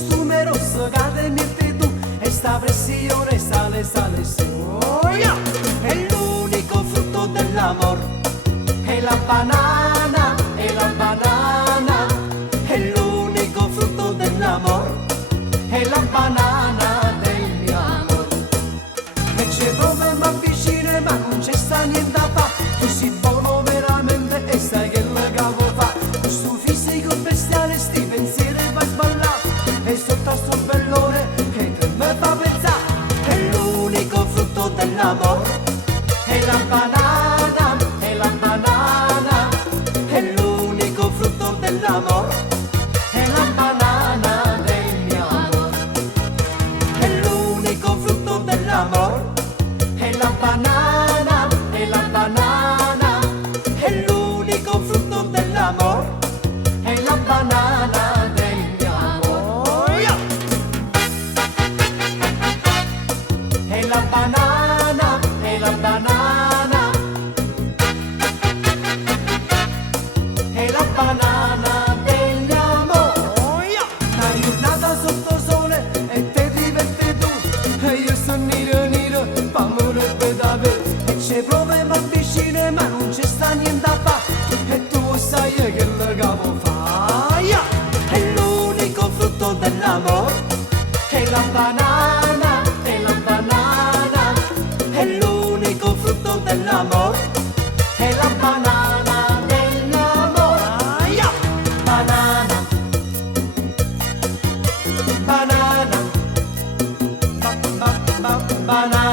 costume rosso cade e metti tu e sta pressione sale, sale su. Oh, yeah! È l'unico frutto dell'amor, è la banana, è la banana, è l'unico frutto dell'amor, è la banana del mio amor. E c'è dove mi avvicina ma non c'è sta niente a fa, tu sei buono veramente e sai che le cavo fa, questo fisico bestiale sti pensieri vai sballato e sotto sto bellore che te me fa pensare, è l'unico frutto dell'amor, è la banana, è la banana, è l'unico frutto dell'amor, è la banana del mio amor, è l'unico frutto dell'amor, è la banana, è la banana, è l'unico frutto dell'amor, è la banana del mio amor. Yeah! È la banana, è la banana, è la banana del mio amor. Yeah! Una giornata sotto sole e te diverti tu e io sono nero nero, pamurebbe da me e c'è prove ma vicine ma non c'è sta niente a fa e tu sai che le cavo fa. Yeah! È l'unico frutto dell'amor, è la banana, è la banana, è l'unico frutto dell'amor, è la banana dell'amor. Yeah! Banana, banana, banana.